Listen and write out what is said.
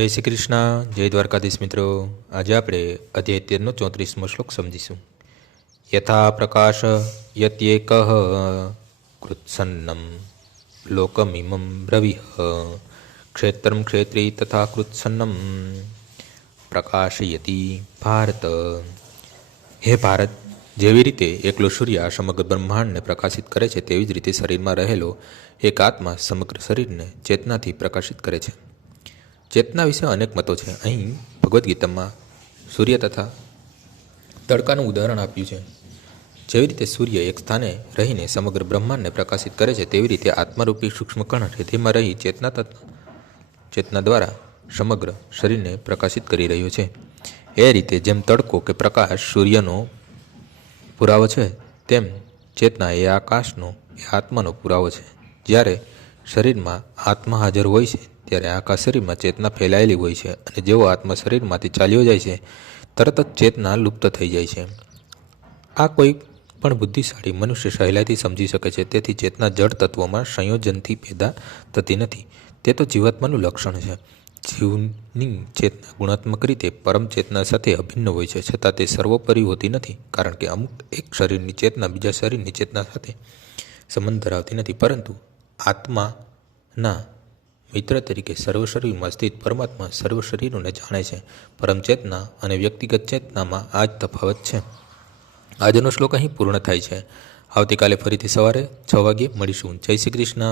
જય શ્રી કૃષ્ણ, જય દ્વારકાધીશ મિત્રો. આજે આપણે અધ્યાય તેરનો ચોત્રીસમો શ્લોક સમજીશું. યથા પ્રકાશ યત્યેક કૃત્સન્નમ લોકમિમમ બ્રવિહ ક્ષેત્રમ ક્ષેત્રી તથા કૃત્સન્નમ પ્રકાશયતી ભારત. હે ભારત, જેવી રીતે એકલો સૂર્ય આ સમગ્ર બ્રહ્માંડને પ્રકાશિત કરે છે, તેવી જ રીતે શરીરમાં રહેલો એક આત્મા સમગ્ર શરીરને ચેતનાથી પ્રકાશિત કરે છે. ચેતના વિશે અનેક મતો છે. અહીં ભગવદ્ ગીતામાં સૂર્ય તથા તડકાનું ઉદાહરણ આપ્યું છે. જેવી રીતે સૂર્ય એક સ્થાને રહીને સમગ્ર બ્રહ્માંડને પ્રકાશિત કરે છે, તેવી રીતે આત્મારૂપી સૂક્ષ્મ કણ હૃદયમાં રહી ચેતના ચેતના દ્વારા સમગ્ર શરીરને પ્રકાશિત કરી રહ્યો છે. એ રીતે જેમ તડકો કે પ્રકાશ સૂર્યનો પુરાવો છે, તેમ ચેતના એ આકાશનો, એ આત્માનો પુરાવો છે. જ્યારે શરીરમાં આત્મા હાજર હોય છે ત્યારે આખા શરીરમાં ચેતના ફેલાયેલી હોય છે અને જેવો આત્મા શરીરમાંથી ચાલ્યો જાય છે, તરત જ ચેતના લુપ્ત થઈ જાય છે. આ કોઈ પણ બુદ્ધિશાળી મનુષ્ય સહેલાઈથી સમજી શકે છે, તેથી ચેતના જળ તત્વોમાં સંયોજનથી પેદા થતી નથી. તે તો જીવાત્માનું લક્ષણ છે. જીવની ચેતના ગુણાત્મક રીતે પરમ ચેતના સાથે અભિન્ન હોય છે, છતાં તે સર્વોપરી હોતી નથી, કારણ કે અમુક એક શરીરની ચેતના બીજા શરીરની ચેતના સાથે સંબંધ ધરાવતી નથી. પરંતુ આત્માના મિત્ર તરીકે સર્વ શરીરમાં સ્થિત પરમાત્મા સર્વ શરીરોને જાણે છે. પરમ ચેતના અને વ્યક્તિગત ચેતનામાં આ જ તફાવત છે. આજનો શ્લોક અહીં પૂર્ણ થાય છે. આવતીકાલે ફરીથી સવારે છ વાગ્યે મળીશું. જય શ્રી કૃષ્ણ.